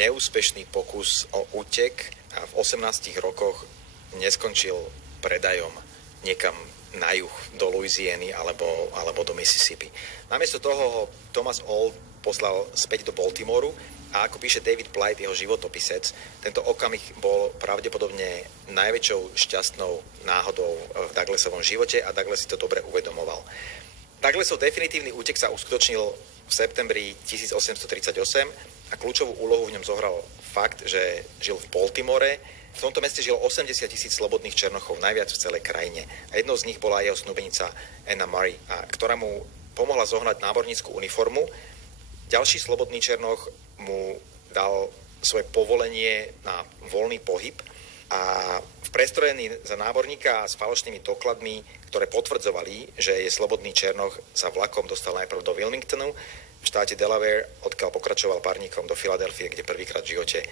neúspešný pokus o útek a v 18 rokoch neskončil predajom niekam na juh, do Louisiany alebo do Mississippi. Namiesto toho ho Thomas Auld poslal späť do Baltimoru a ako píše David Blight, jeho životopisec, tento okamih bol pravdepodobne najväčšou šťastnou náhodou v Douglasovom živote a Douglas si to dobre uvedomoval. Douglasov definitívny útek sa uskutočnil v septembri 1838 a kľúčovú úlohu v ňom zohral fakt, že žil v Baltimore. V tomto meste žilo 80 000 slobodných černochov, najviac v celej krajine. A jednou z nich bola aj jeho snúbenica Anna Murray, ktorá mu pomohla zohnať námornícku uniformu. Ďalší slobodný černoch mu dal svoje povolenie na voľný pohyb a prestrojení za námorníka s falošnými dokladmi, ktoré potvrdzovali, že je slobodný černoch, sa vlakom dostal najprv do Wilmingtonu v štáte Delaware, odkiaľ pokračoval parníkom do Filadelfie, kde prvýkrát v živote